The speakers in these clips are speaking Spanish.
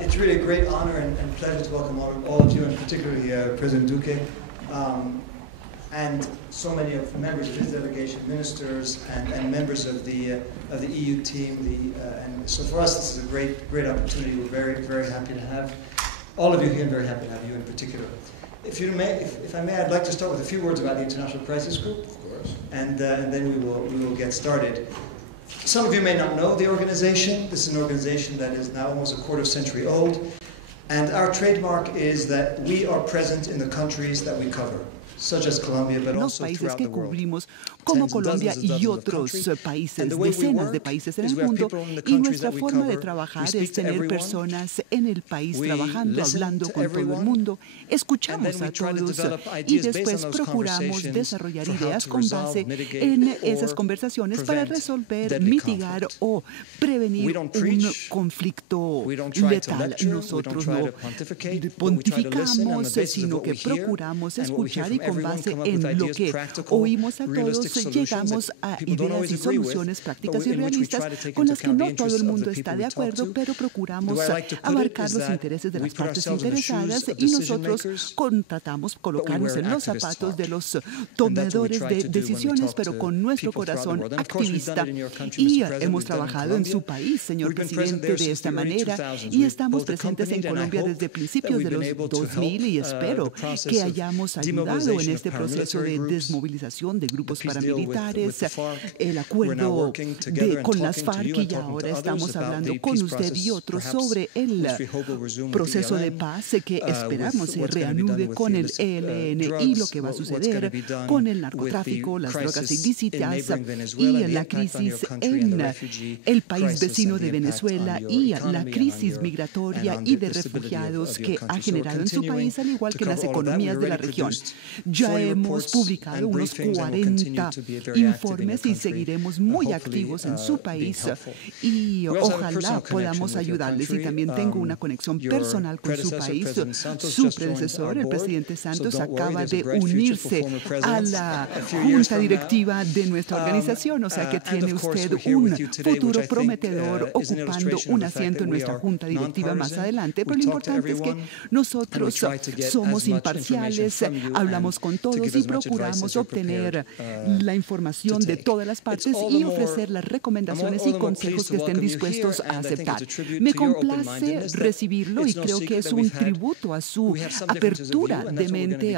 It's really a great honor and pleasure to welcome all of you, and particularly President Duque, and so many of the members of his delegation, ministers, and members of the EU team. And so for us, this is a great opportunity. We're very happy to have all of you here, and very happy to have you in particular. If I may, I'd like to start with a few words about the International Crisis Group, of course, and then we will get started. Some of you may not know the organization. This is an organization that is now almost a quarter century old, and our trademark is that we are present in the countries that we cover, such as Colombia, but los also países throughout que the world. cubrimos, como Colombia y otros países, decenas de países en el mundo, y nuestra forma de trabajar es tener personas en el país trabajando, hablando con todo el mundo, escuchamos a todos y después procuramos desarrollar ideas con base en esas conversaciones para resolver, mitigar o prevenir un conflicto letal. Nosotros no pontificamos, sino que procuramos escuchar y con base en lo que oímos a todos llegamos a ideas y soluciones prácticas y realistas con las que no todo el mundo está de acuerdo, pero procuramos abarcar los intereses de las partes interesadas y nosotros tratamos colocarnos en los zapatos de los tomadores de decisiones, pero con nuestro corazón activista. Y hemos trabajado en su país, señor presidente, de esta manera y estamos presentes en Colombia desde principios de los 2000 y espero que hayamos ayudado en este proceso de desmovilización de grupos paramilitares, el acuerdo con las FARC, y ahora estamos hablando con usted y otros sobre el proceso de paz que esperamos se reanude con el ELN y lo que va a suceder con el narcotráfico, las drogas ilícitas y la crisis en el país vecino de Venezuela y la crisis migratoria y de refugiados que ha generado en su país, al igual que las economías de la región. Ya hemos publicado unos 40 informes y seguiremos muy activos en su país y ojalá podamos ayudarles. Y también tengo una conexión personal con su país. Su predecesor, el presidente Santos, acaba de unirse a la junta directiva de nuestra organización, o sea que tiene usted un futuro prometedor ocupando un asiento en nuestra junta directiva más adelante. Pero lo importante es que nosotros somos imparciales, hablamos con todos y procuramos obtener la información de todas las partes y ofrecer las recomendaciones y consejos que estén dispuestos a aceptar. Me complace recibirlo y creo que es un tributo a su apertura de mente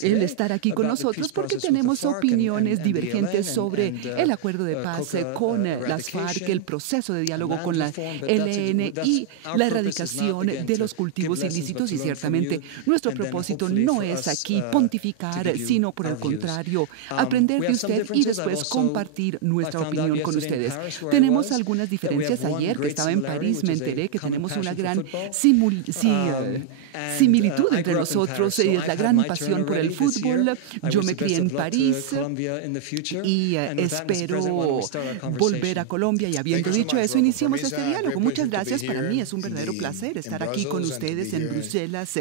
el estar aquí con nosotros, porque tenemos opiniones divergentes sobre el acuerdo de paz con las FARC, el proceso de diálogo con la ELN y la erradicación de los cultivos ilícitos. Y ciertamente nuestro propósito no es aquí pontificar, sino por el contrario, aprender de usted y después compartir nuestra opinión con ustedes. Tenemos algunas diferencias. Ayer que estaba en París me enteré que tenemos una gran similitud entre nosotros, es la gran pasión por el fútbol. Yo me crié en París y espero volver a Colombia, y habiendo dicho eso, iniciamos este diálogo. Muchas gracias. Para mí es un verdadero placer estar aquí con ustedes en Bruselas,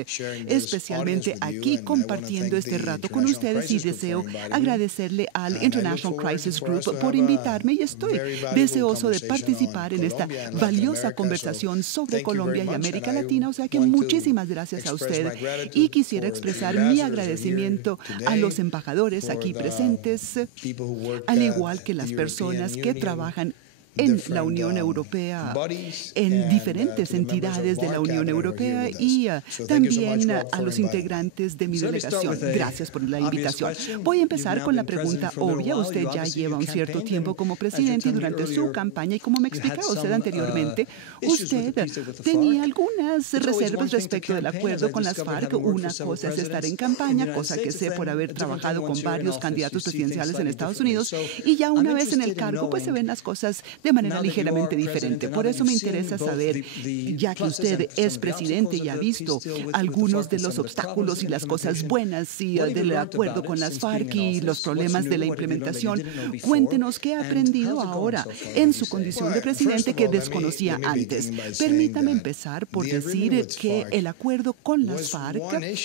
especialmente aquí compartiendo este rato con ustedes, y deseo agradecerle al International Crisis Group por invitarme, y estoy deseoso de participar en esta valiosa conversación sobre Colombia y América Latina. O sea que muchísimas gracias a usted, y quisiera expresar mi agradecimiento a los embajadores aquí presentes, al igual que las personas que trabajan en la Unión Europea, en diferentes entidades de la Unión Europea, y también a los integrantes de mi delegación. Gracias por la invitación. Voy a empezar con la pregunta obvia. Usted ya lleva un cierto tiempo como presidente, y durante su campaña, y como me explicaba usted anteriormente, usted tenía algunas reservas respecto del acuerdo con las FARC. Una cosa es estar en campaña, cosa que sé por haber trabajado con varios candidatos presidenciales en Estados Unidos, y ya una vez en el cargo, pues se ven las cosas de manera ligeramente diferente. Por eso me interesa saber, ya que usted es presidente y ha visto algunos de los obstáculos y las cosas buenas y del acuerdo con las FARC y los problemas de la implementación, cuéntenos qué ha aprendido ahora en su condición de presidente que desconocía antes. Permítame empezar por decir que el acuerdo con las FARC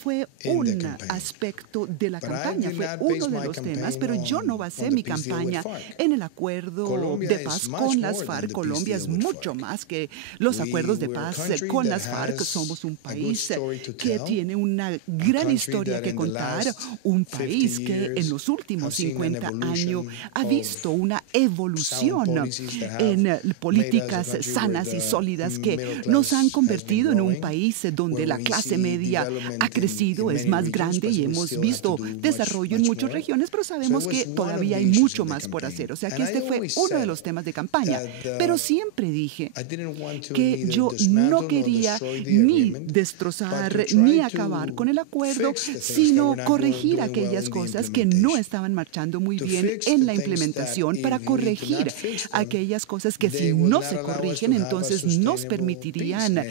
fue un aspecto de la campaña, fue uno de los temas, pero yo no basé mi campaña en el acuerdo de paz con las FARC. Colombia es mucho más que los acuerdos de paz con las FARC. Somos un país que tiene una gran historia que contar, un país que en los últimos 50 años ha visto una evolución en políticas sanas y sólidas que nos han convertido en un país donde la clase media ha crecido, es más grande y hemos visto desarrollo en muchas regiones, pero sabemos que todavía hay mucho más por hacer. O sea que este fue uno de los temas de campaña. Pero siempre dije que yo no quería ni destrozar ni acabar con el acuerdo, sino corregir aquellas cosas que no estaban marchando muy bien en la implementación, para corregir aquellas cosas que si no se corrigen, entonces nos permitirían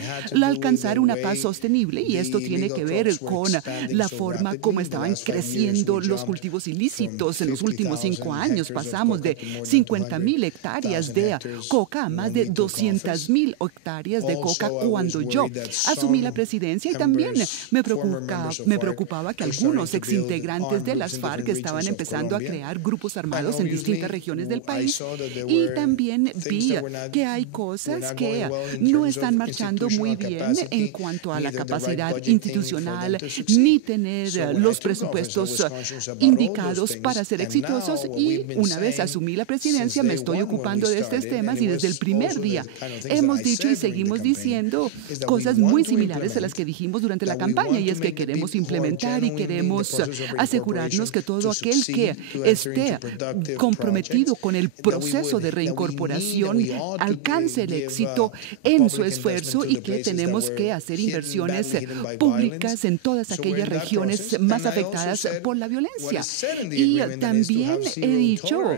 alcanzar una paz sostenible. Y esto tiene que ver con la forma como estaban creciendo los cultivos ilícitos. En los últimos 5 años pasamos de 50,000 hectáreas de coca a más de 200,000 hectáreas de coca cuando yo asumí la presidencia. Y también me preocupaba que algunos exintegrantes de las FARC estaban empezando a crear grupos armados en distintas regiones del país. Y también vi que hay cosas que no están marchando muy bien en cuanto a la capacidad institucional, ni tener los presupuestos indicados para ser exitosos. Y una vez asumí la presidencia, me estoy ocupando de estos temas, y desde el primer día hemos dicho y seguimos diciendo cosas muy similares a las que dijimos durante la campaña, y es que queremos implementar y queremos asegurarnos que todo aquel que esté comprometido con el proceso de reincorporación alcance el éxito en su esfuerzo, y que tenemos que hacer inversiones públicas en todas aquellas regiones más afectadas por la violencia. Y también he dicho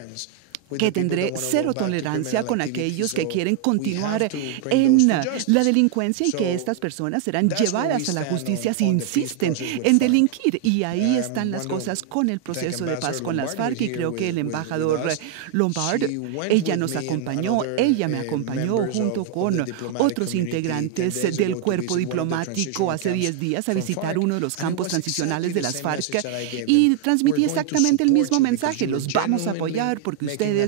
que tendré cero tolerancia con aquellos que quieren continuar en la delincuencia, y que estas personas serán llevadas a la justicia si insisten en delinquir. Y ahí están las cosas con el proceso de paz con las FARC, y creo que el embajador Lombard, ella me acompañó junto con otros integrantes del cuerpo diplomático hace 10 días a visitar uno de los campos transicionales de las FARC, y transmití exactamente el mismo mensaje: los vamos a apoyar porque ustedes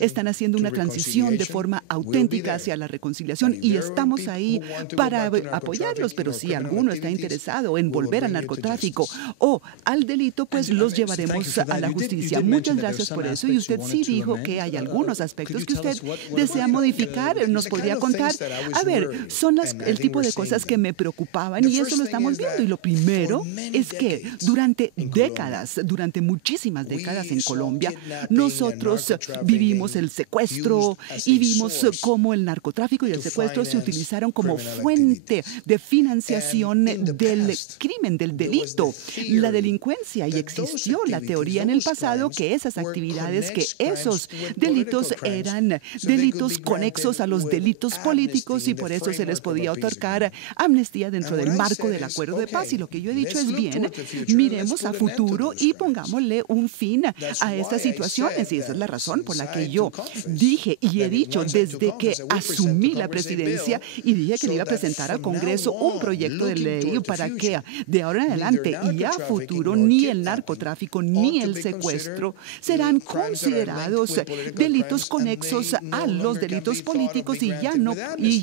están haciendo una transición de forma auténtica hacia la reconciliación, y estamos ahí para apoyarlos. Pero si alguno está interesado en volver al narcotráfico o al delito, pues los llevaremos a la justicia. Muchas gracias por eso. Y usted sí dijo que hay algunos aspectos que usted desea modificar. ¿Nos podría contar? A ver, son el tipo de cosas que me preocupaban, y eso lo estamos viendo. Y lo primero es que durante muchísimas décadas en Colombia, nosotros vivimos el secuestro y vimos cómo el narcotráfico y el secuestro se utilizaron como fuente de financiación del crimen, del delito, la delincuencia. Y existió la teoría en el pasado que esas actividades, que esos delitos eran delitos conexos a los delitos políticos, y por eso se les podía otorgar amnistía dentro del marco del acuerdo de paz. Y lo que yo he dicho es: bien, miremos a futuro y pongámosle un fin a estas situaciones. Y esa es la razón por la que yo dije y he dicho desde que asumí la presidencia, y dije que le iba a presentar al Congreso un proyecto de ley para que de ahora en adelante y a futuro ni el narcotráfico ni el secuestro serán considerados delitos conexos a los delitos políticos, y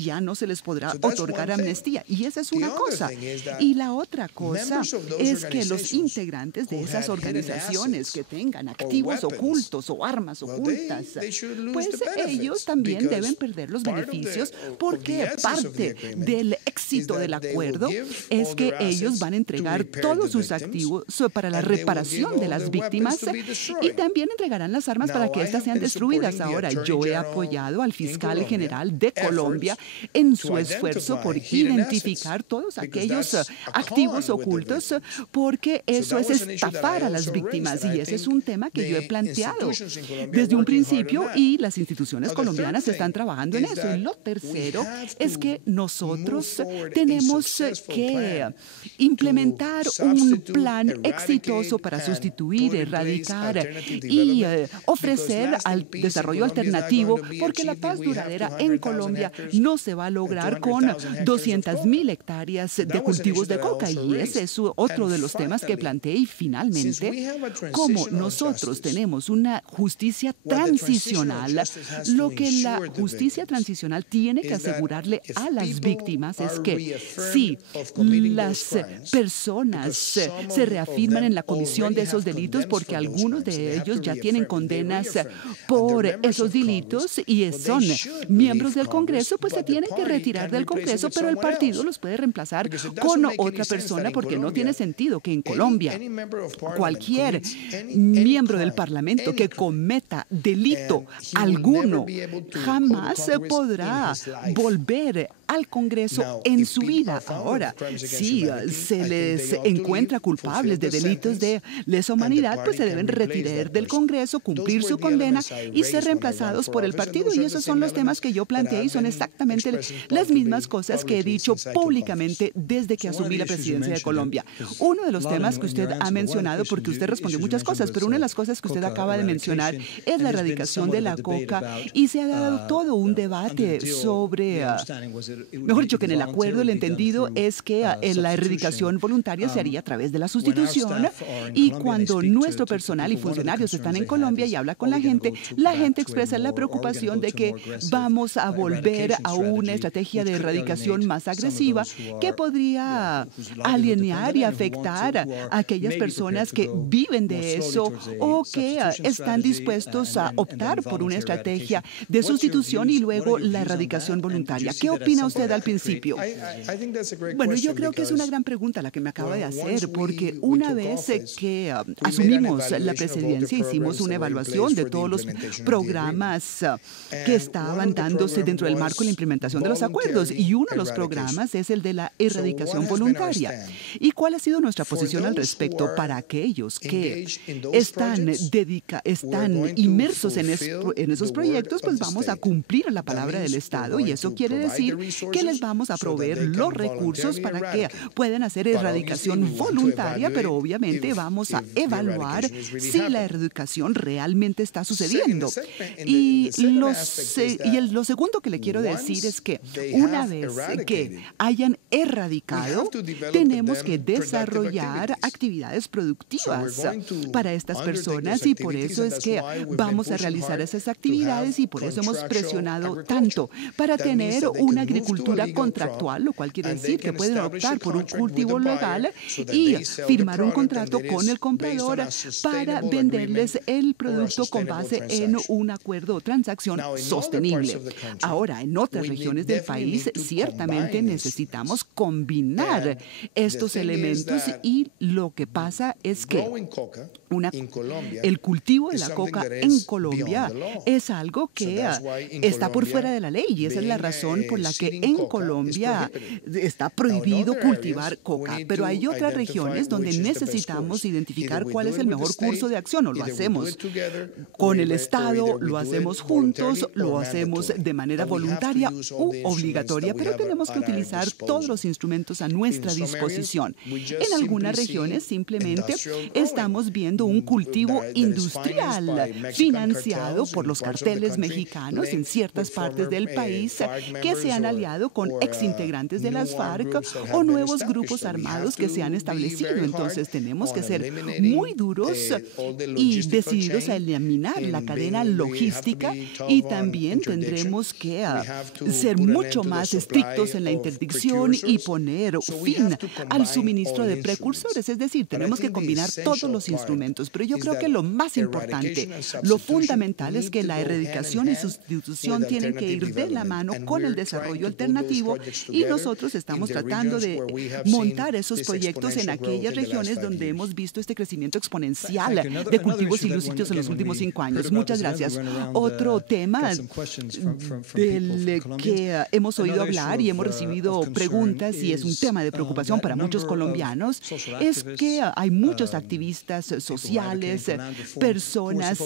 ya no se les podrá otorgar amnistía. Y esa es una cosa. Y la otra cosa es que los integrantes de esas organizaciones que tengan activos ocultos o armas ocultas, pues ellos también deben perder los beneficios, porque parte del éxito del acuerdo es que ellos van a entregar todos sus activos para la reparación de las víctimas, y también entregarán las armas para que éstas sean destruidas. Ahora, yo he apoyado al fiscal general de Colombia en su esfuerzo por identificar todos aquellos activos ocultos, porque eso es estafar a las víctimas, y ese es un tema que yo he planteado desde un principio, y las instituciones colombianas están trabajando en eso. Y lo tercero es que nosotros tenemos que implementar un plan exitoso para sustituir, erradicar y ofrecer al desarrollo alternativo, porque la paz duradera en Colombia no se va a lograr con 200,000 hectáreas de cultivos de coca. Y ese es otro de los temas que planteé. Y finalmente, como nosotros tenemos una justicia transicional, lo que la justicia transicional tiene que asegurarle a las víctimas es que si las personas se reafirman en la comisión de esos delitos, porque algunos de ellos ya tienen condenas por esos delitos y son miembros del Congreso, pues se tienen que retirar del Congreso, pero el partido los puede reemplazar con otra persona, porque no tiene sentido que en Colombia cualquier miembro del Parlamento que cometa delito alguno jamás podrá volver al Congreso en su vida. Ahora, si se les encuentra culpables de delitos de lesa humanidad, pues se deben retirar del Congreso, cumplir su condena y ser reemplazados por el partido. Y esos son los temas que yo planteé y son exactamente las mismas cosas que he dicho públicamente desde que asumí la presidencia de Colombia. Uno de los temas que usted ha mencionado, porque usted respondió muchas cosas, pero una de las cosas que usted acaba de mencionar es la erradicación de la coca, y se ha dado todo un debate sobre, mejor dicho, que en el acuerdo el entendido es que la erradicación voluntaria se haría a través de la sustitución, y cuando nuestro personal y funcionarios están en Colombia y habla con la gente expresa la preocupación de que vamos a volver a una estrategia de erradicación más agresiva que podría alienar y afectar a aquellas personas que viven de eso o que están dispuestos a optar por una estrategia de sustitución y luego la erradicación voluntaria. ¿Qué opina usted al principio? Bueno, yo creo que es una gran pregunta la que me acaba de hacer, porque una vez que asumimos la presidencia, hicimos una evaluación de todos los programas que estaban dándose dentro del marco de la implementación de los acuerdos, y uno de los programas es el de la erradicación voluntaria. ¿Y cuál ha sido nuestra posición al respecto? Para aquellos que están inmersos en esos proyectos, pues vamos a cumplir la palabra del Estado, y eso quiere decir que les vamos a proveer los recursos para que puedan hacer erradicación voluntaria, pero obviamente vamos a evaluar si la erradicación realmente está sucediendo. Y lo segundo que le quiero decir es que una vez que hayan erradicado, tenemos que desarrollar actividades productivas para estas personas, y por eso es que vamos a realizar esas actividades, y por eso hemos presionado tanto para tener una agricultura contractual, lo cual quiere decir que pueden optar por un cultivo legal y firmar un contrato con el comprador para venderles el producto con base en un acuerdo o transacción sostenible. Ahora, en otras regiones del país, ciertamente necesitamos combinar estos elementos, y lo que pasa es que el cultivo de la coca en Colombia es algo que está por fuera de la ley, y esa es la razón por la que en Colombia está prohibido cultivar coca. Pero hay otras regiones donde necesitamos identificar cuál es el mejor curso de acción, o lo hacemos con el Estado, lo hacemos juntos, lo hacemos de manera voluntaria u obligatoria, pero tenemos que utilizar todos los instrumentos a nuestra disposición. En algunas regiones simplemente estamos viendo un cultivo industrial financiado por los carteles mexicanos en ciertas partes del país que se han aliado con exintegrantes de las FARC o nuevos grupos armados que se han establecido. Entonces tenemos que ser muy duros y decididos a eliminar la cadena logística, y también tendremos que ser mucho más estrictos en la interdicción y poner fin al suministro de precursores. Es decir, tenemos que combinar todos los instrumentos, pero yo creo que lo más importante, lo fundamental, es que la erradicación y sustitución tienen que ir de la mano con el desarrollo alternativo, y nosotros estamos tratando de montar esos proyectos en aquellas regiones donde hemos visto este crecimiento exponencial de cultivos ilícitos en los últimos 5 años. Muchas gracias. Otro tema del que hemos oído hablar y hemos recibido preguntas, y es un tema de preocupación para muchos colombianos, es que hay muchos activistas sociales, personas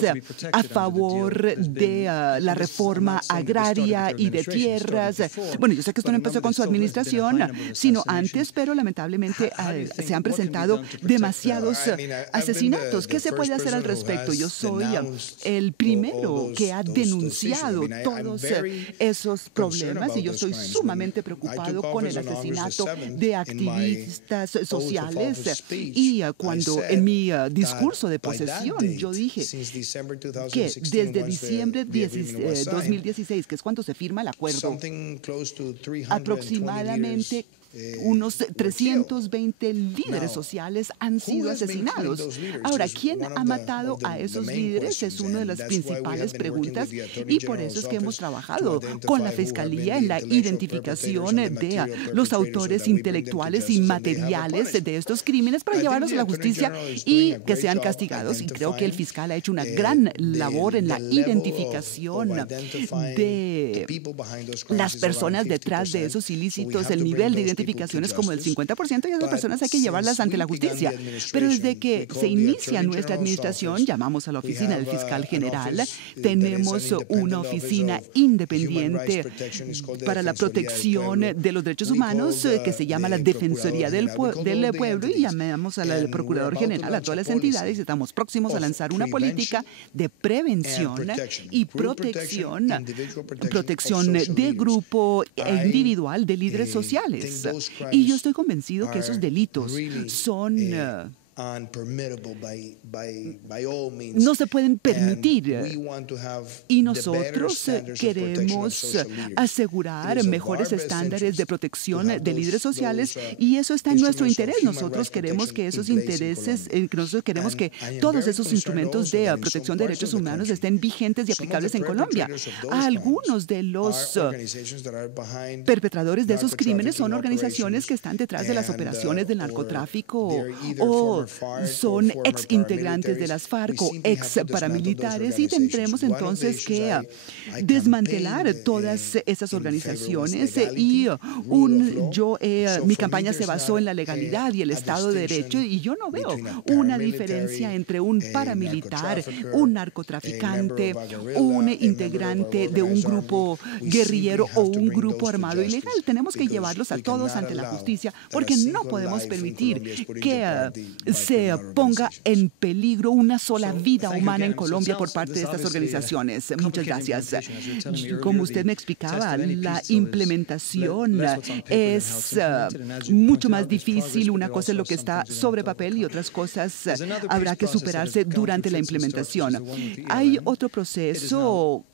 a favor de la reforma agraria y de tierras. Bueno, yo sé que esto no empezó con su administración, sino antes, pero lamentablemente se han presentado demasiados asesinatos. ¿Qué se puede hacer al respecto? Yo soy el primero que ha denunciado todos esos problemas, y yo estoy sumamente preocupado con el asesinato de activistas sociales. Y cuando en mi discurso discurso de posesión, yo dije que desde diciembre 2016, que es cuando se firma el acuerdo, aproximadamente unos 320 líderes sociales han sido asesinados. Ahora, ¿quién ha matado a esos líderes? Es una de las principales preguntas y por eso es que hemos trabajado con la Fiscalía en la identificación de los autores intelectuales y materiales de estos crímenes para llevarlos a la justicia y que sean castigados. Y creo que el fiscal ha hecho una gran labor en la identificación de las personas detrás de esos ilícitos, el nivel de identificación es como del 50% y a esas personas hay que llevarlas ante la justicia. Pero desde que se inicia nuestra administración, llamamos a la oficina del fiscal general, tenemos una oficina independiente para la protección de los derechos humanos que se llama la Defensoría del Pueblo y llamamos al Procurador General, a todas las entidades y estamos próximos a lanzar una política de prevención y protección de grupo e individual de líderes sociales. Y yo estoy convencido que esos delitos son no se pueden permitir y nosotros queremos asegurar mejores estándares de protección de líderes sociales y eso está en nuestro interés. Nosotros queremos que esos intereses, nosotros queremos que todos esos instrumentos de protección de derechos humanos estén vigentes y aplicables en Colombia. Algunos de los perpetradores de esos crímenes son organizaciones que están detrás de las operaciones del narcotráfico o son ex integrantes de las FARC o ex paramilitares y tendremos entonces que desmantelar todas esas organizaciones y mi campaña se basó en la legalidad y el Estado de Derecho y yo no veo una diferencia entre un paramilitar, un narcotraficante, un integrante de un grupo guerrillero o un grupo armado ilegal. Tenemos que llevarlos a todos ante la justicia porque no podemos permitir que se ponga en peligro una sola vida humana en Colombia por parte de estas organizaciones. Muchas gracias. Como usted me explicaba, la implementación es mucho más difícil. Una cosa es lo que está sobre papel y otras cosas habrá que superarse durante la implementación. Hay otro proceso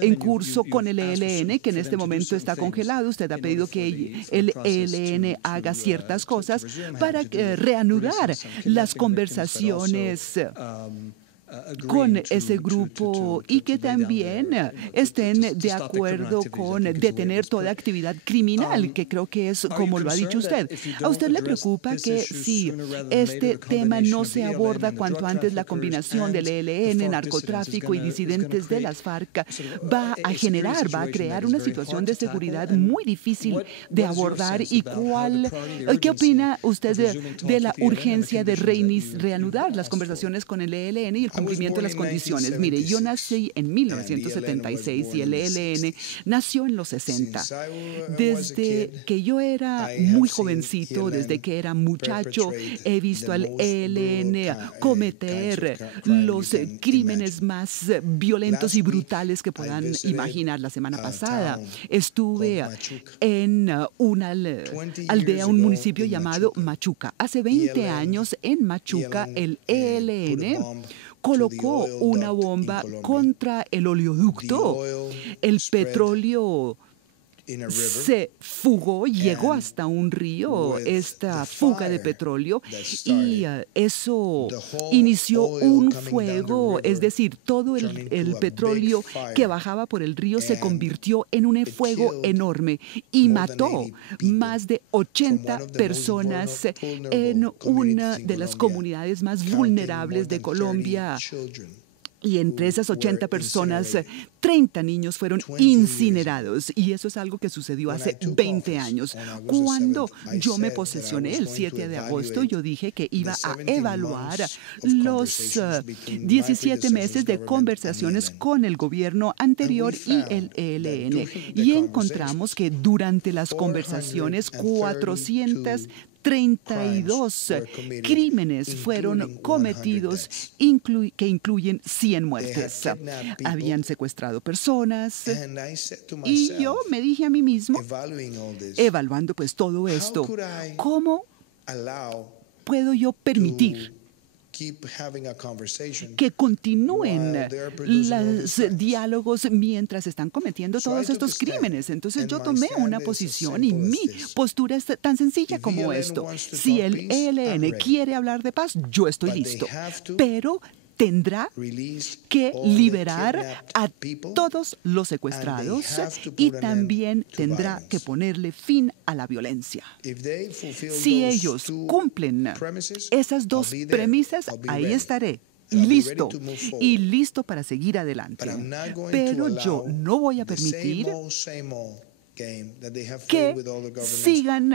en curso con el ELN, que en este momento está congelado. Usted ha pedido que el ELN haga ciertas cosas para reanudar las conversaciones con ese grupo y que también estén de acuerdo con detener toda actividad criminal, que creo que es como lo ha dicho usted. ¿A usted le preocupa que si este tema no se aborda cuanto antes, la combinación del ELN, narcotráfico y disidentes de las FARC va a crear una situación de seguridad muy difícil de abordar? ¿Y qué opina usted de la urgencia de reanudar las conversaciones con el ELN y el cumplimiento de las condiciones? Mire, yo nací en 1976 y el ELN nació en los 60. Desde que yo era muy jovencito, desde que era muchacho, he visto al ELN cometer los crímenes más violentos y brutales que puedan imaginar. La semana pasada estuve en una aldea, un municipio llamado Machuca. Hace 20 años en Machuca el ELN colocó una bomba contra el oleoducto. El petróleo se fugó, llegó hasta un río, esta fuga de petróleo, y eso inició un fuego, es decir, todo el petróleo que bajaba por el río se convirtió en un fuego enorme y mató más de 80 personas en una de las comunidades más vulnerables de Colombia. Y entre esas 80 personas, 30 niños fueron incinerados. Y eso es algo que sucedió hace 20 años. Cuando yo me posesioné el 7 de agosto, yo dije que iba a evaluar los 17 meses de conversaciones con el gobierno anterior y el ELN. Y encontramos que durante las conversaciones 432 crímenes fueron cometidos que incluyen 100 muertes. Habían secuestrado personas y yo me dije a mí mismo, evaluando pues todo esto, ¿cómo puedo yo permitir que continúen los diálogos mientras están cometiendo todos estos crímenes. Entonces yo tomé una posición y mi postura es tan sencilla como esto. Si el ELN quiere hablar de paz, yo estoy listo. Pero tendrá que liberar a todos los secuestrados y también tendrá que ponerle fin a la violencia. Si ellos cumplen esas dos premisas, ahí estaré. Listo y listo para seguir adelante. Pero yo no voy a permitir que sigan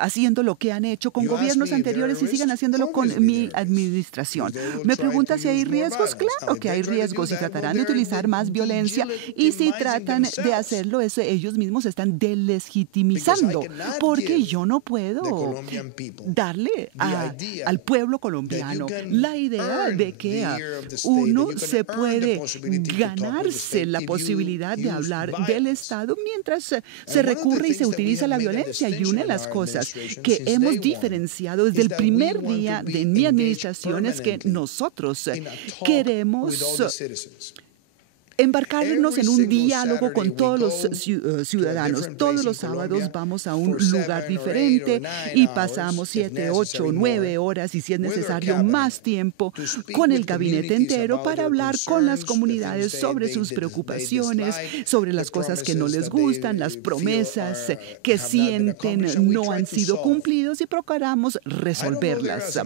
haciendo lo que han hecho con gobiernos anteriores y sigan haciéndolo con mi administración. Me pregunta si hay riesgos. Claro que hay riesgos y tratarán de utilizar más violencia, y si tratan de hacerlo, ellos mismos están delegitimizando, porque yo no puedo darle al pueblo colombiano la idea de que uno se puede ganarse la posibilidad de hablar del Estado mientras se recurre y se utiliza la violencia. Y una de las cosas que hemos diferenciado desde el primer día de mi administración es que nosotros queremos embarcarnos en un diálogo con todos los ciudadanos. Todos los sábados vamos a un lugar diferente y pasamos 7, 8, 9 horas y, si es necesario, más tiempo con el gabinete entero para hablar con las comunidades sobre sus preocupaciones, sobre las cosas que no les gustan, las promesas que sienten no han sido cumplidos, y procuramos resolverlas.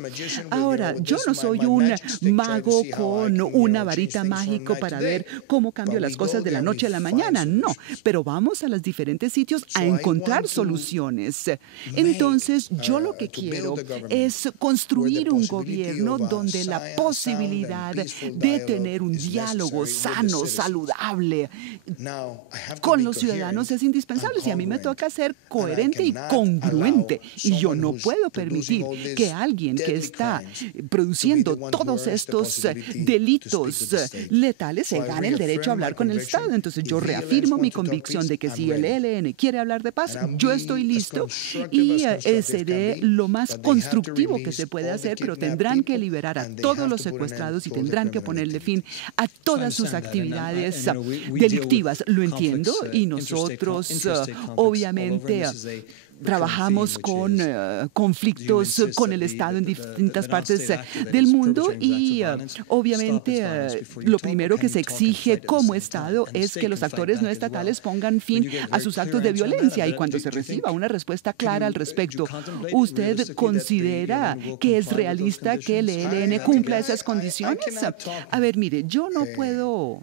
Ahora, yo no soy un mago con una varita mágica para ver cómo cambio las cosas de la noche a la mañana. No, pero vamos a los diferentes sitios a encontrar soluciones. Entonces, yo lo que quiero es construir un gobierno donde la posibilidad de tener un diálogo sano, saludable con los ciudadanos es indispensable. Y a mí me toca ser coherente y congruente. Y yo no puedo permitir que alguien que está produciendo todos estos delitos letales se gane el derecho a hablar con el Estado. Entonces yo reafirmo mi convicción de que si el ELN quiere hablar de paz, yo estoy listo y seré lo más constructivo que se puede hacer, pero tendrán que liberar a todos los secuestrados y tendrán que ponerle fin a todas sus actividades delictivas. Lo entiendo, y nosotros obviamente trabajamos con conflictos con el Estado en distintas partes del mundo, y obviamente lo primero que se exige como Estado es que los actores no estatales pongan fin a sus actos de violencia, y cuando se reciba una respuesta clara al respecto, ¿usted considera que es realista que el ELN cumpla esas condiciones? A ver, mire, yo no puedo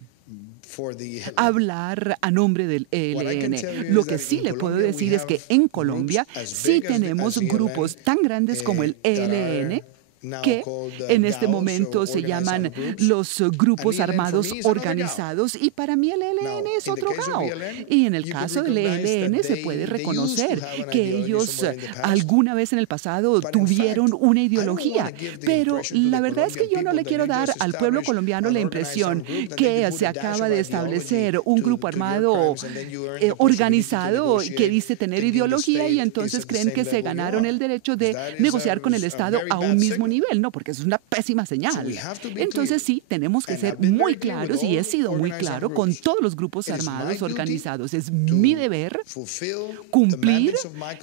hablar a nombre del ELN. Lo que sí le puedo decir es que en Colombia sí tenemos grupos tan grandes como el ELN, que en este momento se llaman los grupos armados organizados, y para mí el ELN es otro GAO. Y en el caso del ELN se puede reconocer que ellos alguna vez en el pasado tuvieron una ideología, pero la verdad es que yo no le quiero dar al pueblo colombiano la impresión que se acaba de establecer un grupo armado organizado que dice tener ideología, y entonces creen que se ganaron el derecho de negociar con el Estado a un mismo nivel. No, porque es una pésima señal. Entonces sí, tenemos que ser muy claros, y he sido muy claro con todos los grupos armados organizados. Es mi deber cumplir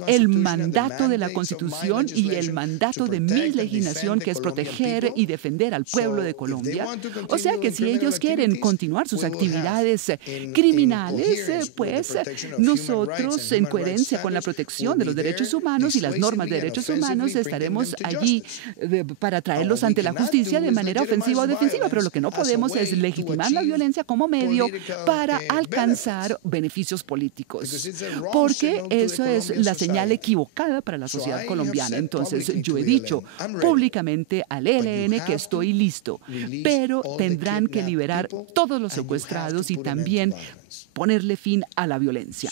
el mandato de la Constitución y el mandato de mi legislación, que es proteger y defender al pueblo de Colombia. O sea que si ellos quieren continuar sus actividades criminales, pues nosotros, en coherencia con la protección de los derechos humanos y las normas de derechos humanos, estaremos allí para traerlos ante la justicia de manera ofensiva o defensiva, pero lo que no podemos es legitimar la violencia como medio para alcanzar beneficios políticos, porque eso es la señal equivocada para la sociedad colombiana. Entonces, yo he dicho públicamente al ELN que estoy listo, pero tendrán que liberar todos los secuestrados y también ponerle fin a la violencia.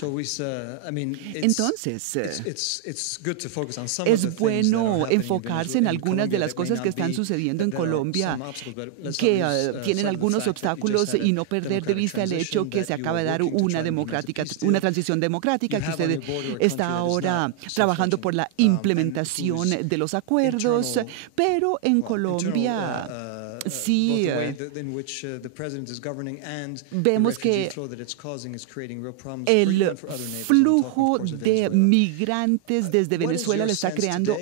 Entonces, es bueno enfocarse en algunas de las cosas que están sucediendo en Colombia, que tienen algunos obstáculos, y no perder de vista el hecho que se acaba de dar una transición democrática, que usted está ahora trabajando por la implementación de los acuerdos, pero en Colombia sí vemos que el flujo de migrantes desde Venezuela le está creando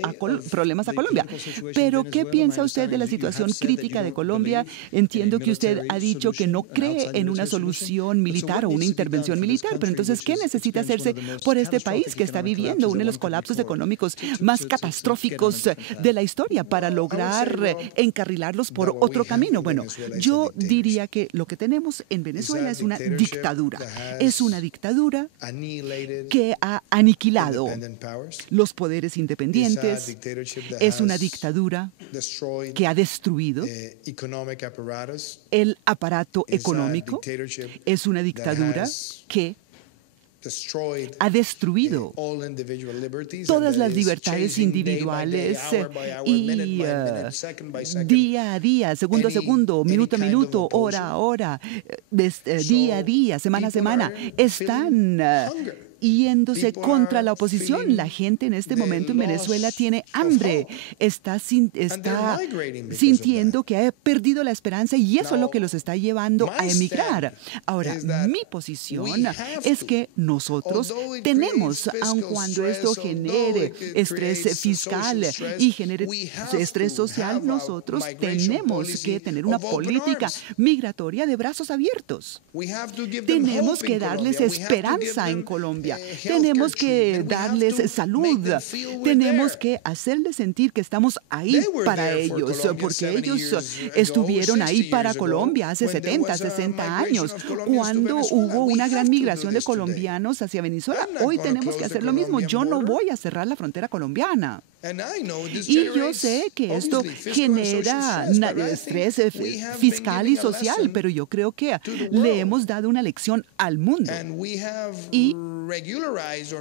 problemas a Colombia. Pero, ¿qué piensa usted de la situación crítica de Colombia? Entiendo que usted ha dicho que no cree en una solución militar o una intervención militar, pero entonces, ¿qué necesita hacerse por este país que está viviendo uno de los colapsos económicos más catastróficos de la historia para lograr encarrilarlos por otro camino? Bueno, yo diría que lo que tenemos en Venezuela es una dictadura. Es una dictadura que ha aniquilado los poderes independientes. Es una dictadura que ha destruido el aparato económico. Es una dictadura que ha destruido todas las libertades individuales y día a día, segundo a segundo, minuto a minuto, hora a hora, día a día, semana a semana, están yéndose contra la oposición. La gente en este momento en Venezuela tiene hambre, está sintiendo que ha perdido la esperanza, y eso es lo que los está llevando a emigrar. Ahora, mi posición es que nosotros tenemos, aun cuando esto genere estrés fiscal y genere estrés social, nosotros tenemos que tener una política migratoria de brazos abiertos. Tenemos que darles esperanza en Colombia. Tenemos que darles salud. Tenemos que hacerles sentir que estamos ahí para ellos, porque ellos estuvieron ahí para Colombia hace 70, 60 años, cuando hubo una gran migración de colombianos hacia Venezuela. Hoy tenemos que hacer lo mismo. Yo no voy a cerrar la frontera colombiana. Y yo sé que esto genera estrés fiscal y social, pero yo creo que le hemos dado una lección al mundo. Y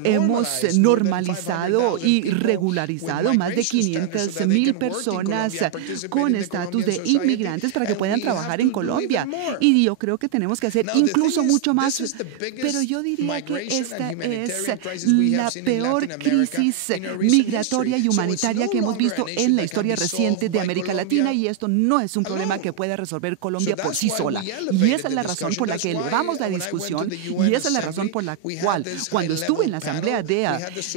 hemos normalizado y regularizado más de 500,000 personas con estatus de inmigrantes para que puedan trabajar en Colombia. Y yo creo que tenemos que hacer incluso mucho más. Pero yo diría que esta es la peor crisis migratoria y humanitaria que hemos visto en la historia reciente de América Latina, y esto no es un problema que pueda resolver Colombia por sí sola. Y esa es la razón por la que elevamos la discusión, y esa es la razón por la cual, cuando estuve en la Asamblea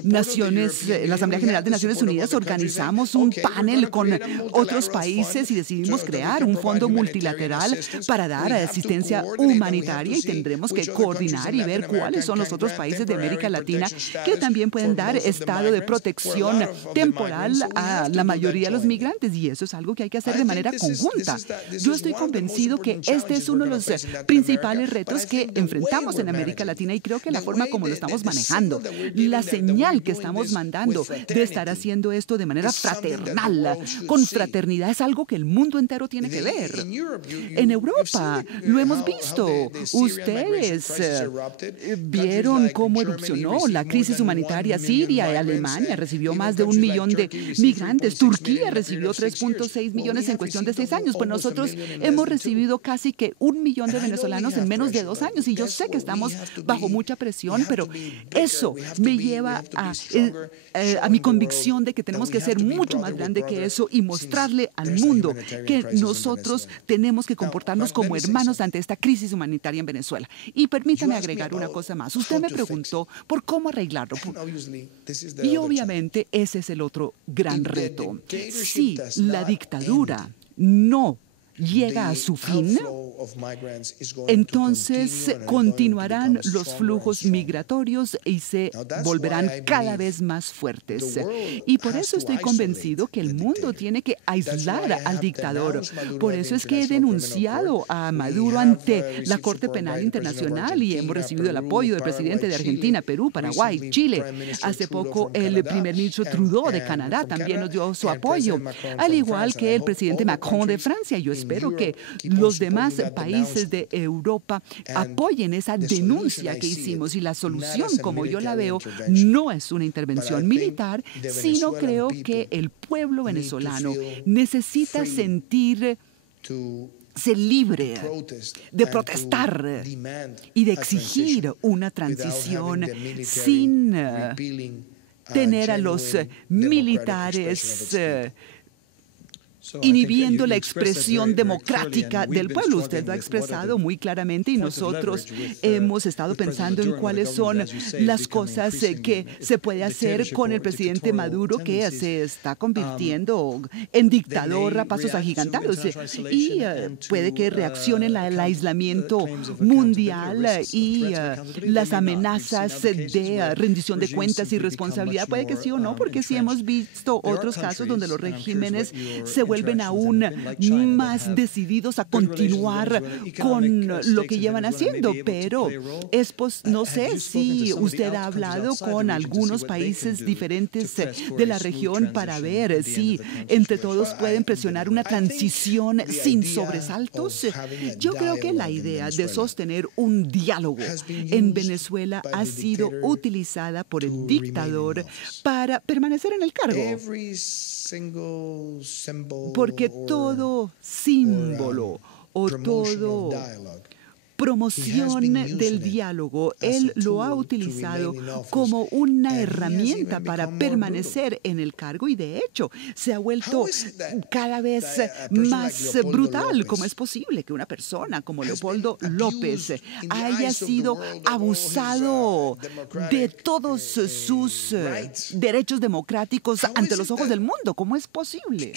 la Asamblea General de Naciones Unidas, organizamos un panel con otros países y decidimos crear un fondo multilateral para dar asistencia humanitaria, y tendremos que coordinar y ver cuáles son los otros países de América Latina que también pueden dar estado de protección temporal a la mayoría de los migrantes, y eso es algo que hay que hacer de manera conjunta. Yo estoy convencido que este es uno de los principales retos que enfrentamos en América Latina, y creo que la forma como lo estamos manejando, la señal que estamos mandando de estar haciendo esto de manera fraternal, con fraternidad, es algo que el mundo entero tiene que ver. En Europa lo hemos visto. Ustedes vieron cómo erupcionó la crisis humanitaria. Siria y Alemania recibió más de 1 millón de migrantes. Turquía recibió 3.6 millones en cuestión de 6 años. Pues nosotros hemos recibido casi que 1 millón de venezolanos en menos de 2 años. Y yo sé que estamos bajo mucha presión, pero eso me lleva a mi convicción de que tenemos que ser mucho más grande que eso y mostrarle al mundo que nosotros tenemos que comportarnos como hermanos ante esta crisis humanitaria en Venezuela. Y permítame agregar una cosa más. Usted me preguntó por cómo arreglarlo. Y obviamente ese es el otro gran reto. Si la dictadura no llega a su fin, entonces continuarán los flujos migratorios y se volverán cada vez más fuertes. Y por eso estoy convencido que el mundo tiene que aislar al dictador. Por eso es que he denunciado a Maduro ante la Corte Penal Internacional, y hemos recibido el apoyo del presidente de Argentina, Perú, Paraguay, Chile. Hace poco el primer ministro Trudeau de Canadá también nos dio su apoyo, al igual que el presidente Macron de Francia. Yo espero espero que los demás países de Europa apoyen esa denuncia que hicimos. Y la solución, como yo la veo, no es una intervención militar, sino creo que el pueblo venezolano necesita sentirse libre de protestar y de exigir una transición sin tener a los militares inhibiendo la expresión democrática del pueblo. Usted lo ha expresado muy claramente y nosotros hemos estado pensando en cuáles son las cosas que se puede hacer con el presidente Maduro, que se está convirtiendo en dictador a pasos agigantados, y puede que reaccionen al aislamiento mundial y las amenazas de rendición de cuentas y responsabilidad. Puede que sí o no, porque sí hemos visto otros casos donde los regímenes se vuelven aún más decididos a continuar con lo que llevan haciendo, pero no sé si usted ha hablado con algunos países diferentes de la región para ver si entre todos pueden presionar una transición sin sobresaltos. Yo creo que la idea de sostener un diálogo en Venezuela ha sido utilizada por el dictador para permanecer en el cargo. Porque todo símbolo o todo promoción del diálogo, él lo ha utilizado como una herramienta para permanecer en el cargo y de hecho se ha vuelto cada vez más brutal. ¿Cómo es posible que una persona como Leopoldo López haya sido abusado de todos sus derechos democráticos ante los ojos del mundo? ¿Cómo es posible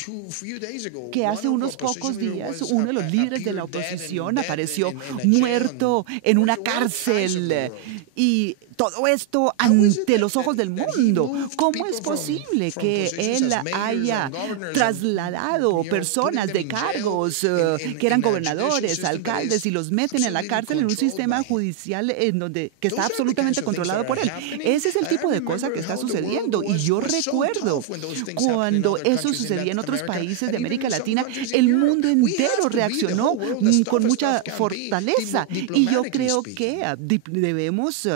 que hace unos pocos días uno de los líderes de la oposición apareció muerto en una cárcel y todo esto ante los ojos del mundo? ¿Cómo es posible que él haya trasladado personas de cargos que eran gobernadores, alcaldes, y los meten en la cárcel en un sistema judicial que está absolutamente controlado por él? Ese es el tipo de cosa que está sucediendo. Y yo recuerdo cuando eso sucedía en otros países de América Latina, el mundo entero reaccionó con mucha fortaleza. Y yo creo que debemos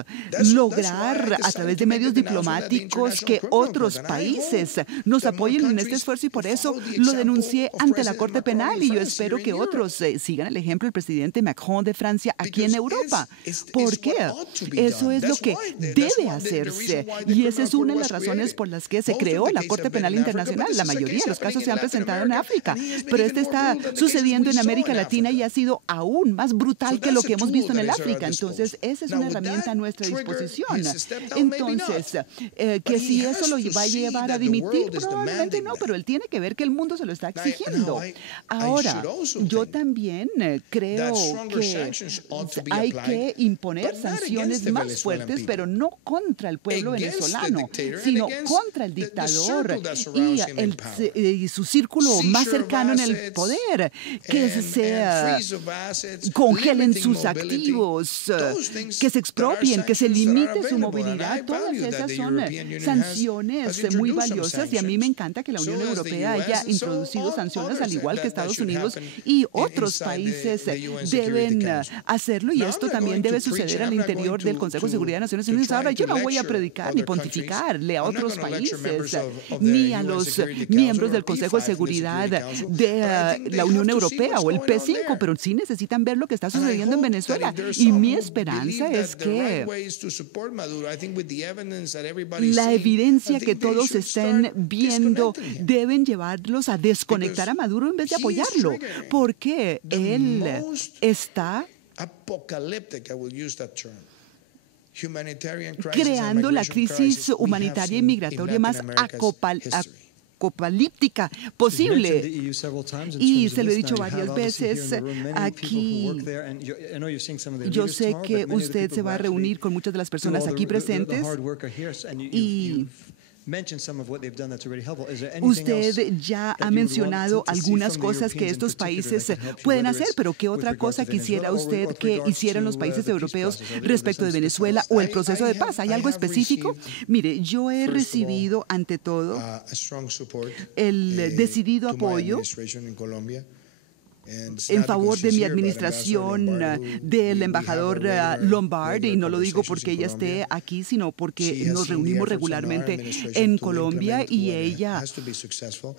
lograr a través de medios diplomáticos que otros países nos apoyen en este esfuerzo, y por eso lo denuncié ante la Corte Penal, y yo espero que otros sigan el ejemplo del presidente Macron de Francia aquí en Europa. ¿Por qué? Eso es lo que debe hacerse, y esa es una de las razones por las que se creó la Corte Penal Internacional. La mayoría de los casos se han presentado en África, pero este está sucediendo en América Latina y ha sido aún más brutal que lo que hemos visto en el África. Entonces, esa es una herramienta a nuestra disposición. Entonces, que si eso lo va a llevar a dimitir, probablemente no, pero él tiene que ver que el mundo se lo está exigiendo. Ahora, yo también creo que hay que imponer sanciones más fuertes, pero no contra el pueblo venezolano, sino contra el dictador y su círculo más cercano en el poder, que se congelen sus activos, que se expropien, que se limite su movilidad. Todas esas son sanciones muy valiosas, y a mí me encanta que la Unión Europea haya introducido sanciones al igual que Estados Unidos, y otros países deben hacerlo, y esto también debe suceder al interior del Consejo de Seguridad de Naciones Unidas. Ahora, yo no voy a predicar ni pontificarle a otros países ni a los miembros del Consejo de Seguridad de la Unión Europea o el P5, pero sí necesitan ver lo que está sucediendo en Venezuela, y mi esperanza es que la evidencia que todos estén viendo deben llevarlos a desconectar a Maduro en vez de apoyarlo, porque él está creando la crisis humanitaria y migratoria más apocalíptica posible. Y se lo he dicho varias veces aquí. Yo sé que usted se va a reunir con muchas de las personas aquí presentes, y usted ya ha mencionado algunas cosas que estos países pueden hacer, pero ¿qué otra cosa quisiera usted que hicieran los países europeos respecto de Venezuela o el proceso de paz? ¿Hay algo específico? Mire, yo he recibido ante todo el decidido apoyo en favor de mi administración del embajador Lombard, y no lo digo porque ella esté aquí, sino porque nos reunimos regularmente en Colombia y ella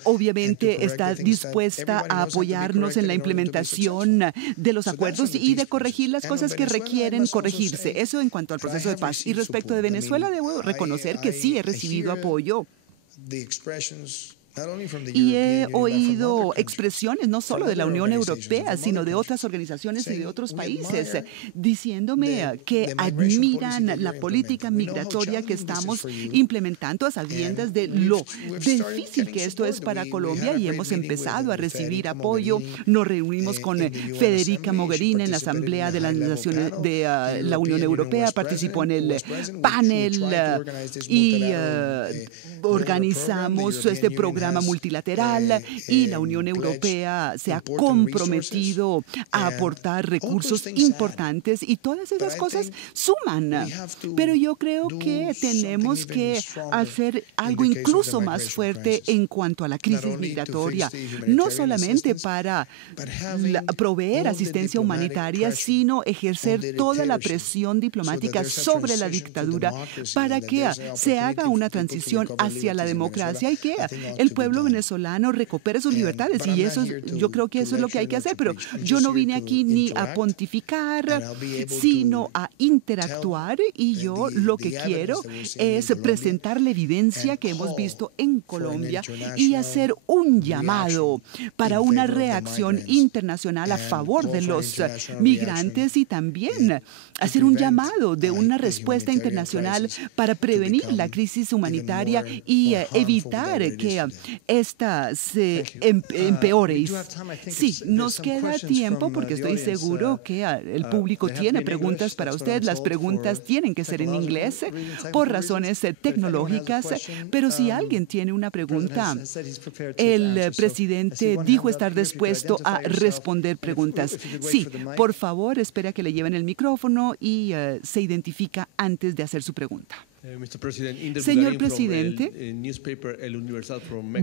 obviamente está dispuesta a apoyarnos en la implementación de los acuerdos y de corregir las cosas que requieren corregirse. Eso en cuanto al proceso de paz. Y respecto de Venezuela, debo reconocer que sí he recibido apoyo. Y he oído expresiones no solo de la Unión Europea, sino de otras organizaciones y de otros países, diciéndome que admiran la política migratoria que estamos implementando a sabiendas de lo difícil que esto es para Colombia, y hemos empezado a recibir apoyo. Nos reunimos con Federica Mogherini en la Asamblea de las Naciones de la Unión Europea, participó en el panel y organizamos este programa multilateral, y la Unión Europea se ha comprometido a aportar recursos importantes, y todas esas cosas suman. Pero yo creo que tenemos que hacer algo incluso más fuerte en cuanto a la crisis migratoria, no solamente para proveer asistencia humanitaria, sino ejercer toda la presión diplomática sobre la dictadura para que se haga una transición hacia la democracia y que el pueblo venezolano recupere sus libertades, y eso yo creo que eso es lo que hay que hacer. Pero yo no vine aquí ni a pontificar, sino a interactuar, y yo lo que quiero es presentar la evidencia que hemos visto en Colombia y hacer un llamado para una reacción internacional a favor de los migrantes, y también hacer un llamado de una respuesta internacional para prevenir la crisis humanitaria y evitar que esta se empeore. Sí, nos queda tiempo porque estoy seguro que el público tiene preguntas para usted. Las preguntas tienen que ser en inglés por razones tecnológicas, pero si alguien tiene una pregunta, el presidente dijo estar dispuesto a responder preguntas. Sí, por favor, espera que le lleven el micrófono y se identifica antes de hacer su pregunta. Señor presidente,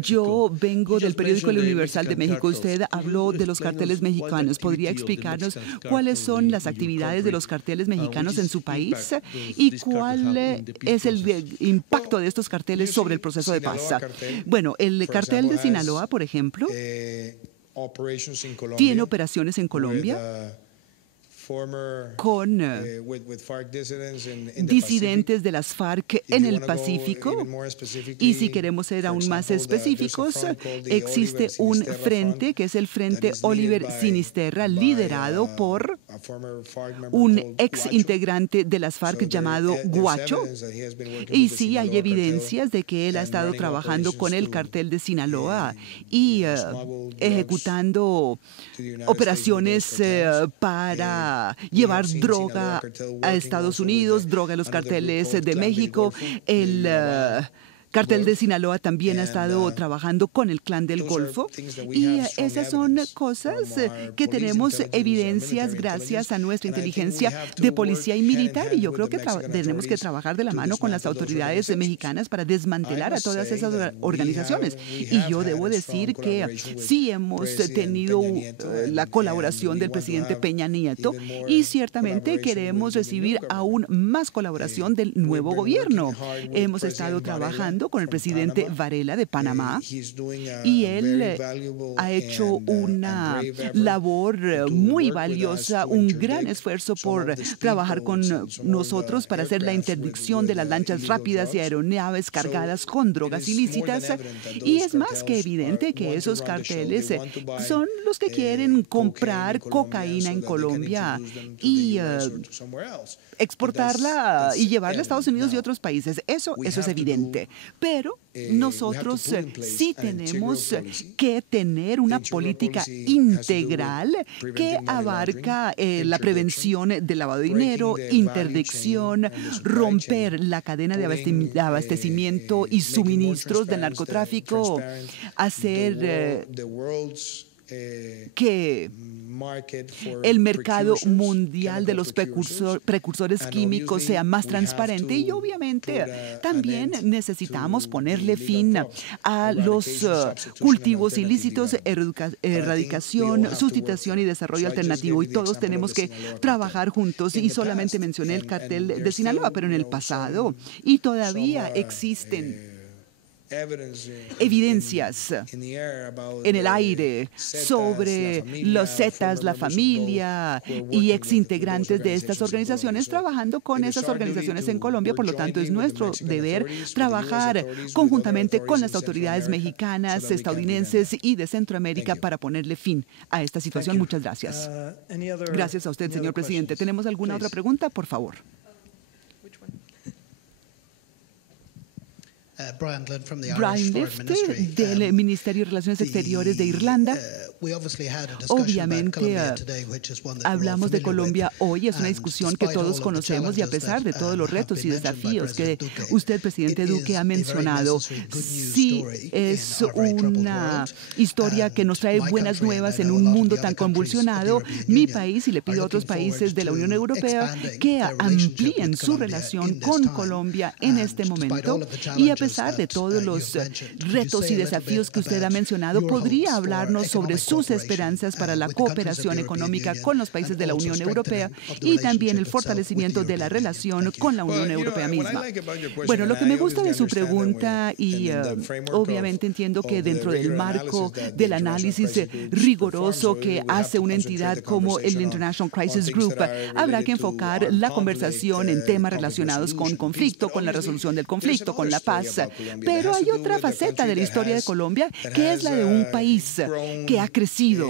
yo vengo del periódico El Universal de México. Usted habló de los carteles mexicanos. ¿Podría explicarnos cuáles son las actividades de los carteles mexicanos en su país y cuál es el impacto de estos carteles sobre el proceso de paz? Bueno, el cartel de Sinaloa, por ejemplo, tiene operaciones en Colombia con disidentes de las FARC en el Pacífico. Y si queremos ser aún más específicos, existe un frente que es el Frente Oliver Sinisterra, liderado por un ex integrante de las FARC llamado Guacho. Y sí hay evidencias de que él ha estado trabajando con el cartel de Sinaloa y ejecutando operaciones para llevar droga a Estados Unidos, droga a los carteles de México. El cartel de Sinaloa también ha estado trabajando con el Clan del Golfo, y esas son cosas que tenemos evidencias gracias a nuestra inteligencia de policía y militar, y yo creo que tenemos que trabajar de la mano con las autoridades mexicanas para desmantelar a todas esas organizaciones. Y yo debo decir que sí hemos tenido la colaboración del presidente Peña Nieto, y ciertamente queremos recibir aún más colaboración del nuevo gobierno. Hemos estado trabajando con el presidente Varela de Panamá, y él ha hecho una labor muy valiosa, un gran esfuerzo por trabajar con nosotros para hacer la interdicción de las lanchas rápidas y aeronaves cargadas con drogas ilícitas. Y es más que evidente que esos carteles son los que quieren comprar cocaína en Colombia y exportarla y llevarla a Estados Unidos y otros países. Eso es evidente. Pero nosotros sí tenemos que tener una política integral que abarca la prevención del lavado de dinero, interdicción, romper la cadena de abastecimiento y suministros del narcotráfico, hacer que el mercado mundial de los precursores químicos sea más transparente y obviamente también necesitamos ponerle fin a los cultivos ilícitos, erradicación, sustitución y desarrollo alternativo, y todos tenemos que trabajar juntos. Y solamente mencioné el cartel de Sinaloa, pero en el pasado y todavía existen evidencias en el aire sobre los Zetas, la familia y exintegrantes de estas organizaciones trabajando con esas organizaciones en Colombia. Por lo tanto, es nuestro deber trabajar conjuntamente con las autoridades mexicanas, estadounidenses y de Centroamérica para ponerle fin a esta situación. Muchas gracias. Gracias a usted, señor presidente. ¿Tenemos alguna otra pregunta? Por favor. Brian Lift, del Ministerio de Relaciones Exteriores de Irlanda. Obviamente, hablamos de Colombia hoy. Es una discusión que todos conocemos y a pesar de todos los retos y desafíos que usted, presidente Duque, ha mencionado, sí es una historia que nos trae buenas nuevas en un mundo tan convulsionado. Mi país, y le pido a otros países de la Unión Europea que amplíen su relación con Colombia en este momento, y a pesar de todos los retos y desafíos que usted ha mencionado, ¿podría hablarnos sobre sus esperanzas para la cooperación económica con los países de la Unión Europea y también el fortalecimiento de la relación con la Unión Europea misma? Bueno, lo que me gusta de su pregunta, y obviamente entiendo que dentro del marco del análisis riguroso que hace una entidad como el International Crisis Group, habrá que enfocar la conversación en temas relacionados con conflicto, con la resolución del conflicto, con la paz. Pero hay otra faceta de la historia de Colombia, que es la de un país que ha crecido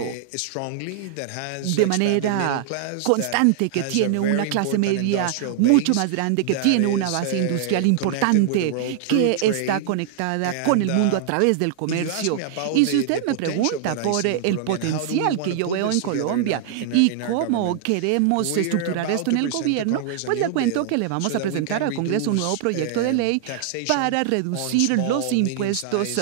de manera constante, que tiene una clase media mucho más grande, que tiene una base industrial importante, que está conectada con el mundo a través del comercio. Y si usted me pregunta por el potencial que yo veo en Colombia y cómo queremos estructurar esto en el gobierno, pues le cuento que le vamos a presentar al Congreso un nuevo proyecto de ley para reducir los impuestos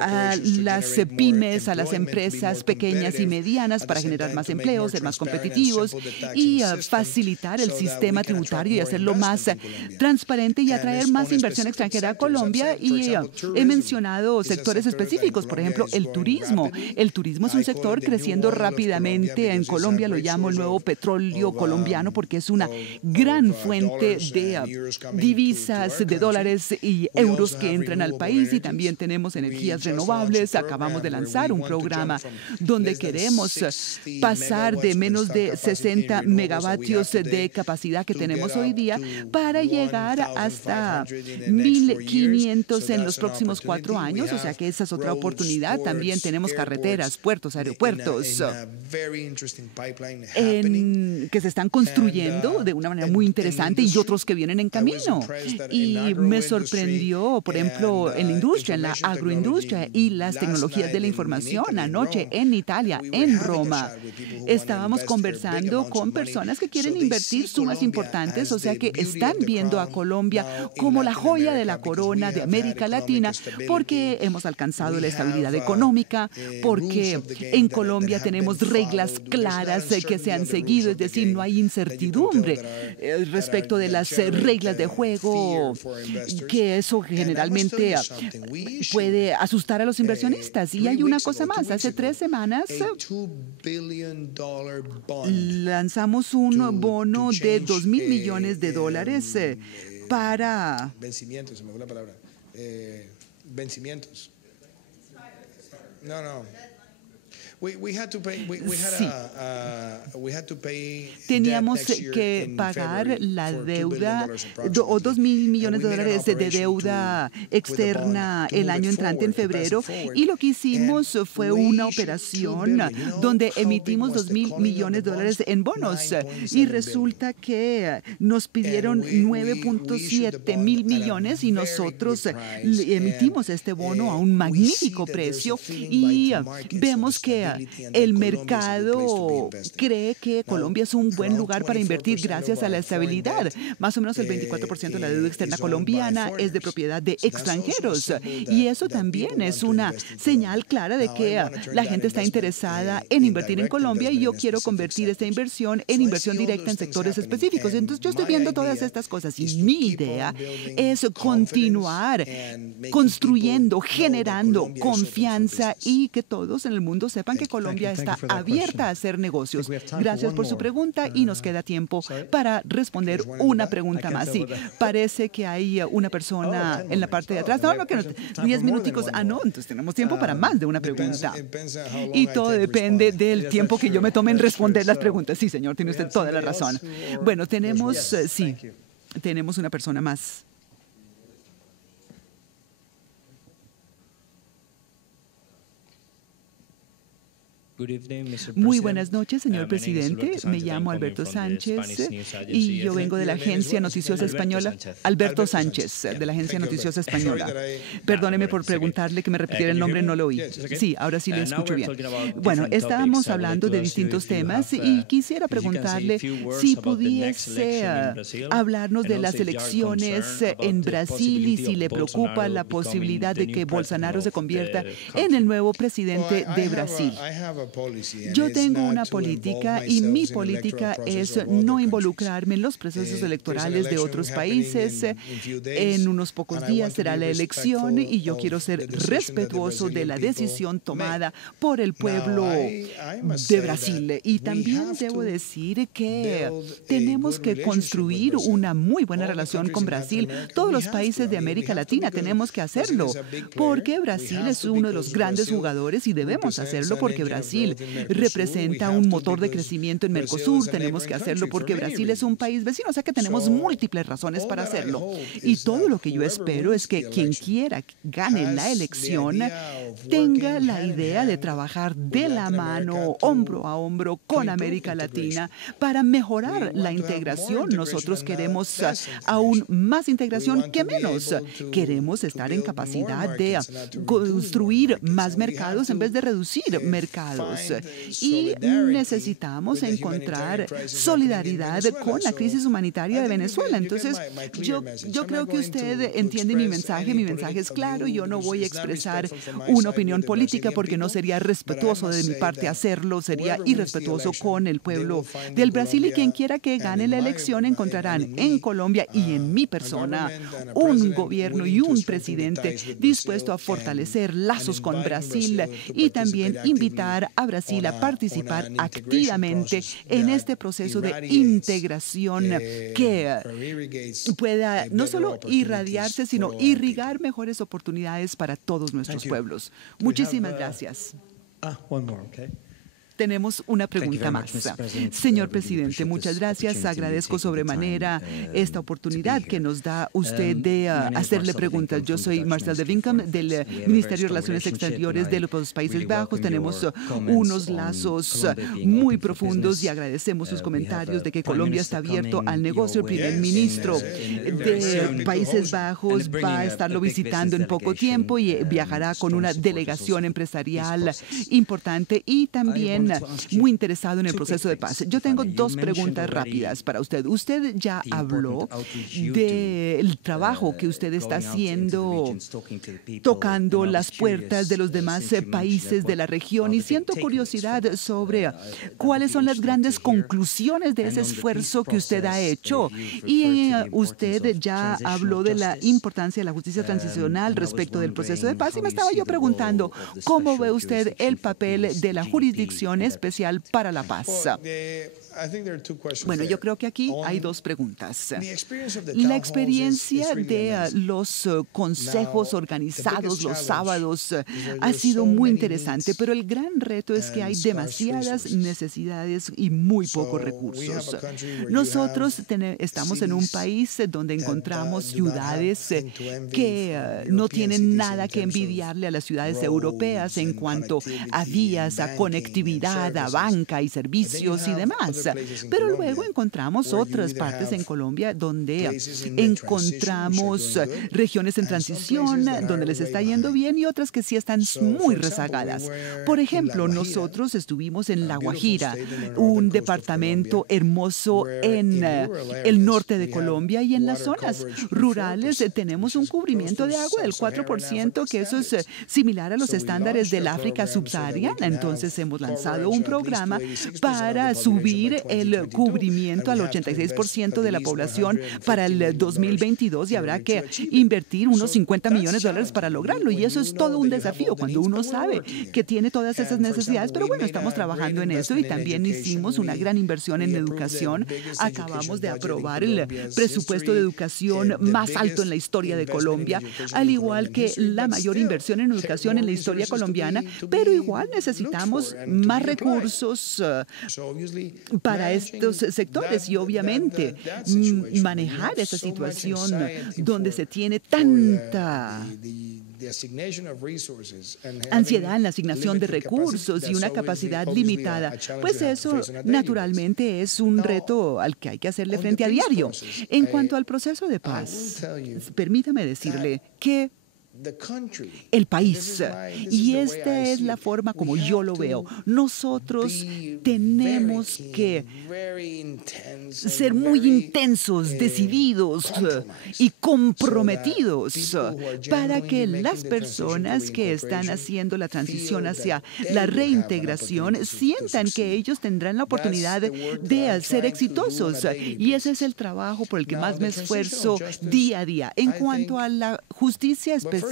a las pymes, a las empresas pequeñas y medianas, para generar más empleos, ser más competitivos y facilitar el sistema tributario y hacerlo más transparente y atraer más inversión extranjera a Colombia. Y he mencionado sectores específicos, por ejemplo, el turismo. El turismo es un sector creciendo rápidamente en Colombia. Lo llamo el nuevo petróleo colombiano porque es una gran fuente de divisas, de dólares y euros que entran al país, y también tenemos energías renovables. Acabamos de lanzar un programa donde queremos pasar de menos de 60 megavatios de capacidad que tenemos hoy día para llegar hasta 1.500 en los próximos 4 años. O sea que esa es otra oportunidad. También tenemos carreteras, puertos, aeropuertos que se están construyendo de una manera muy interesante y otros que vienen en camino. Y me sorprendió, por ejemplo, en la industria, en la agroindustria y las tecnologías de la información. Anoche en Italia, en Roma, estábamos conversando con personas que quieren invertir sumas importantes, o sea que están viendo a Colombia como la joya de la corona de América Latina, porque hemos alcanzado la estabilidad económica, porque en Colombia tenemos reglas claras que se han seguido, es decir, no hay incertidumbre respecto de las reglas de juego, que eso generalmente puede asustar a los inversionistas. Y hay una cosa más. Hace 3 semanas lanzamos un bono de $2,000 millones para vencimientos. Se me fue la palabra. Vencimientos. No. Teníamos que pagar la deuda, o $2,000 millones de deuda externa el año entrante, en febrero, y lo que hicimos fue una operación donde emitimos $2,000 millones en bonos, y resulta que nos pidieron $9.7 mil millones y nosotros emitimos este bono a un magnífico precio, y vemos que el mercado cree que Colombia es un buen lugar para invertir gracias a la estabilidad. Más o menos el 24% de la deuda externa colombiana es de propiedad de extranjeros. Y eso también es una señal clara de que la gente está interesada en invertir en Colombia, y yo quiero convertir esta inversión en inversión directa en sectores específicos. Entonces yo estoy viendo todas estas cosas, y mi idea es continuar construyendo, generando confianza, y que todos en el mundo sepan que Colombia está abierta a hacer negocios. Gracias por su pregunta, y nos queda tiempo para responder una pregunta más. Sí, parece que hay una persona en la parte de atrás. No, 10 minuticos. No, entonces tenemos tiempo para más de una pregunta. Y todo depende del tiempo que yo me tome en responder las preguntas. Sí, señor, tiene usted toda la razón. Bueno, tenemos una persona más. Muy buenas noches, señor presidente. Me llamo Alberto Sánchez y yo vengo de la Agencia Noticiosa Española. Alberto Sánchez, de la Agencia Noticiosa Española. Perdóneme por preguntarle que me repitiera el nombre, no lo oí. Sí, ahora sí le escucho bien. Bueno, estábamos hablando de distintos temas y quisiera preguntarle si pudiese hablarnos de las elecciones en Brasil y si le preocupa la posibilidad de que Bolsonaro se convierta en el nuevo presidente de Brasil. Yo tengo una política, y mi política es no involucrarme en los procesos electorales de otros países. En unos pocos días será la elección y yo quiero ser respetuoso de la decisión tomada por el pueblo de Brasil. Y también debo decir que tenemos que construir una muy buena relación con Brasil. Todos los países de América Latina tenemos que hacerlo, porque Brasil es uno de los grandes jugadores y debemos hacerlo porque Brasil representa un motor de crecimiento en Mercosur. Tenemos que hacerlo porque Brasil es un país vecino, o sea que tenemos múltiples razones para hacerlo. Y todo lo que yo espero es que quien quiera gane la elección tenga la idea de trabajar de la mano, hombro a hombro con América Latina para mejorar la integración. Nosotros queremos aún más integración que menos. Queremos estar en capacidad de construir más mercados en vez de reducir mercados. Y necesitamos encontrar solidaridad con la crisis humanitaria de Venezuela. Entonces, yo creo que usted entiende mi mensaje. Mi mensaje es claro. Yo no voy a expresar una opinión política porque no sería respetuoso de mi parte hacerlo. Sería irrespetuoso con el pueblo del Brasil. Y quien quiera que gane la elección encontrarán en Colombia y en mi persona un gobierno y un presidente dispuesto a fortalecer lazos con Brasil y también invitar a Brasil a participar activamente en este proceso de integración que pueda no solo irradiarse, sino irrigar mejores oportunidades para todos nuestros pueblos. Muchísimas gracias. Tenemos una pregunta más. Señor presidente, muchas gracias. Agradezco sobremanera esta oportunidad que nos da usted de hacerle preguntas. Yo soy Marcel de Winkum del Ministerio de Relaciones Exteriores de los Países Bajos. Tenemos unos lazos muy profundos y agradecemos sus comentarios de que Colombia está abierto al negocio. El primer ministro de Países Bajos va a estarlo visitando en poco tiempo y viajará con una delegación empresarial importante y también muy interesado en el proceso de paz. Yo tengo dos preguntas rápidas para usted. Usted ya habló del trabajo que usted está haciendo tocando las puertas de los demás países de la región y siento curiosidad sobre cuáles son las grandes conclusiones de ese esfuerzo que usted ha hecho. Y usted ya habló de la importancia de la justicia transicional respecto del proceso de paz y me estaba yo preguntando cómo ve usted el papel de la jurisdicción especial para la paz. Bueno, yo creo que aquí hay dos preguntas. La experiencia de los consejos organizados los sábados ha sido muy interesante, pero el gran reto es que hay demasiadas necesidades y muy pocos recursos. Nosotros estamos en un país donde encontramos ciudades que no tienen nada que envidiarle a las ciudades europeas en cuanto a vías, a conectividad, sanidad, a banca y servicios y demás. Pero luego encontramos otras partes en Colombia donde encontramos regiones en transición, donde les está yendo bien y otras que sí están muy rezagadas. Por ejemplo, nosotros estuvimos en La Guajira, un departamento hermoso en el norte de Colombia, y en las zonas rurales tenemos un cubrimiento de agua del 4%, que eso es similar a los estándares del África subsahariana. Entonces hemos lanzado un programa para subir el cubrimiento al 86% de la población para el 2022, y habrá que invertir unos $50 millones para lograrlo, y eso es todo un desafío cuando uno sabe que tiene todas esas necesidades. Pero bueno, estamos trabajando en eso, y también hicimos una gran inversión en educación. Acabamos de aprobar el presupuesto de educación más alto en la historia de Colombia, al igual que la mayor inversión en educación en la historia colombiana, pero igual necesitamos más recursos para estos sectores, y obviamente manejar esa situación donde se tiene tanta ansiedad en la asignación de recursos y una capacidad limitada, pues eso naturalmente es un reto al que hay que hacerle frente a diario. En cuanto al proceso de paz, permítame decirle que el país, y esta es la forma como yo lo veo, nosotros tenemos que ser muy intensos, decididos y comprometidos para que las personas que están haciendo la transición hacia la reintegración sientan que ellos tendrán la oportunidad de ser exitosos. Y ese es el trabajo por el que más me esfuerzo día a día. En cuanto a la justicia especial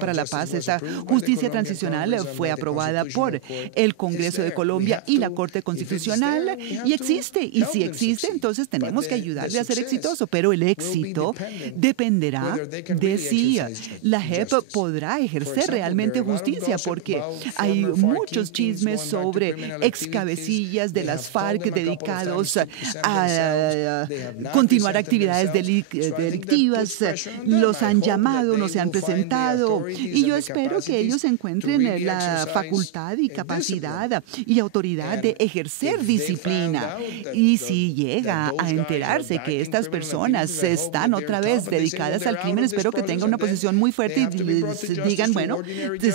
para la paz, esa justicia transicional fue aprobada por el Congreso de Colombia y la Corte Constitucional, y existe. Y si existe, entonces tenemos que ayudarle a ser exitoso. Pero el éxito dependerá de si la JEP podrá ejercer realmente justicia, porque hay muchos chismes sobre excabecillas de las FARC dedicados a continuar actividades delictivas. Los han llamado, no se han presentado, y yo espero que ellos encuentren la facultad y capacidad y autoridad de ejercer disciplina. Y si llega a enterarse que estas personas están otra vez dedicadas al crimen, espero que tengan una posición muy fuerte y les digan, bueno,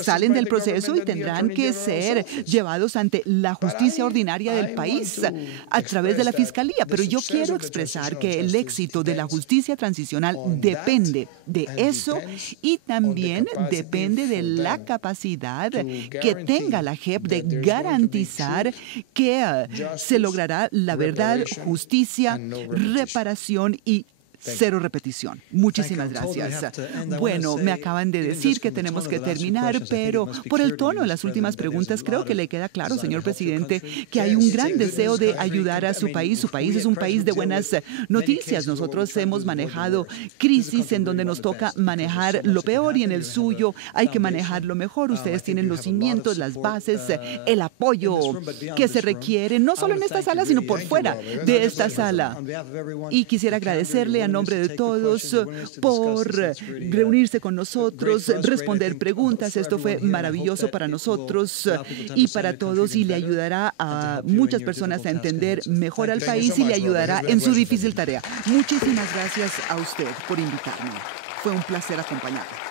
salen del proceso y tendrán que ser llevados ante la justicia ordinaria del país a través de la Fiscalía. Pero yo quiero expresar que el éxito de la justicia transicional depende de eso, y también depende de la capacidad que tenga la JEP de garantizar que se logrará la verdad, justicia, reparación y cero repetición. Muchísimas gracias. Bueno, me acaban de decir que tenemos que terminar, pero por el tono de las últimas preguntas, creo que le queda claro, señor presidente, que hay un gran deseo de ayudar a su país. Su país es un país de buenas noticias. Nosotros hemos manejado crisis en donde nos toca manejar lo peor, y en el suyo hay que manejar lo mejor. Ustedes tienen los cimientos, las bases, el apoyo que se requiere, no solo en esta sala, sino por fuera de esta sala. Y quisiera agradecerle a nombre de todos por reunirse con nosotros, responder preguntas. Esto fue maravilloso para nosotros y para todos, y le ayudará a muchas personas a entender mejor al país y le ayudará en su difícil tarea. Muchísimas gracias a usted por invitarme. Fue un placer acompañarme.